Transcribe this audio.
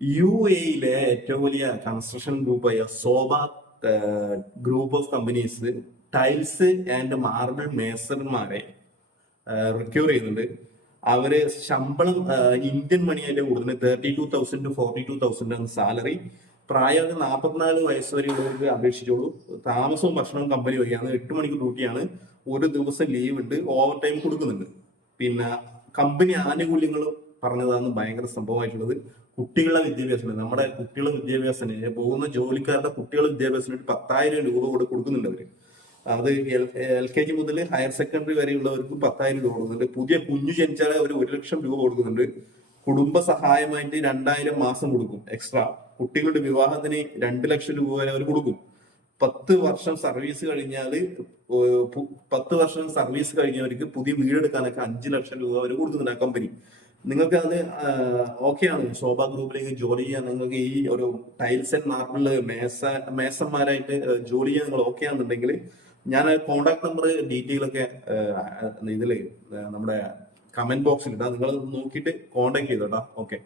U എയിലെ ഏറ്റവും വലിയ കൺസ്ട്രക്ഷൻ ഗ്രൂപ്പായ Sobha group of companies tiles and marble മേസർമാരെ റിക്യൂർ ചെയ്യുന്നുണ്ട്. അവര് ശമ്പളം ഇന്ത്യൻ മണിയായിട്ട് കൊടുക്കുന്നത് 32,000 to 42,000 ആണ് സാലറി. പ്രായം 44 വയസ്സ് വരെയുള്ളവർക്ക് അപേക്ഷിച്ചോളൂ. താമസവും ഭക്ഷണവും കമ്പനി വഴിയാണ്. 8 മണിക്കൂർ ഡ്യൂട്ടിയാണ്. ഒരു ദിവസം ലീവ് ഉണ്ട്. ഓവർ ടൈം കൊടുക്കുന്നുണ്ട്. പിന്നെ കമ്പനി ആനുകൂല്യങ്ങളും പറഞ്ഞതാണ് ഭയങ്കര സംഭവമായിട്ടുള്ളത്. കുട്ടികളുടെ വിദ്യാഭ്യാസം, നമ്മുടെ കുട്ടികളുടെ വിദ്യാഭ്യാസത്തിന് പോകുന്ന ജോലിക്കാരുടെ കുട്ടികളുടെ വിദ്യാഭ്യാസത്തിന് 10,000 രൂപ കൊടുക്കുന്നുണ്ട് അവര്. അത് LKG മുതൽ ഹയർ സെക്കൻഡറി വരെയുള്ളവർക്ക് 10,000 രൂപ കൊടുക്കുന്നുണ്ട്. പുതിയ കുഞ്ഞു ജനിച്ചാൽ അവർ 1,00,000 രൂപ കൊടുക്കുന്നുണ്ട്. കുടുംബ സഹായമായിട്ട് 2,000 മാസം കൊടുക്കും എക്സ്ട്രാ. കുട്ടികളുടെ വിവാഹത്തിന് 2,00,000 രൂപ വരെ അവർ കൊടുക്കും. 10 വർഷം സർവീസ് കഴിഞ്ഞാല് 10 വർഷം സർവീസ് കഴിഞ്ഞവർക്ക് പുതിയ വീടെടുക്കാനൊക്കെ 5,00,000 രൂപ അവർ കൊടുക്കുന്നുണ്ട് ആ കമ്പനി. നിങ്ങൾക്ക് അത് ഓക്കെ ആണ്, ശോഭ ഗ്രൂപ്പിലേക്ക് ജോലി ചെയ്യാൻ, നിങ്ങൾക്ക് ഈ ഒരു ടൈൽസ് ആൻഡ് മാർബിള് മേസന്മാരായിട്ട് ജോലി ചെയ്യാൻ നിങ്ങൾ ഓക്കെ ആണെന്നുണ്ടെങ്കിൽ ഞാൻ കോണ്ടാക്ട് നമ്പർ ഡീറ്റെയിൽ ഒക്കെ ഇതില് നമ്മുടെ കമന്റ് ബോക്സിൽ ഇടാം. നിങ്ങൾ നോക്കിയിട്ട് കോണ്ടാക്ട് ചെയ്തോട്ടാ. ഓക്കെ.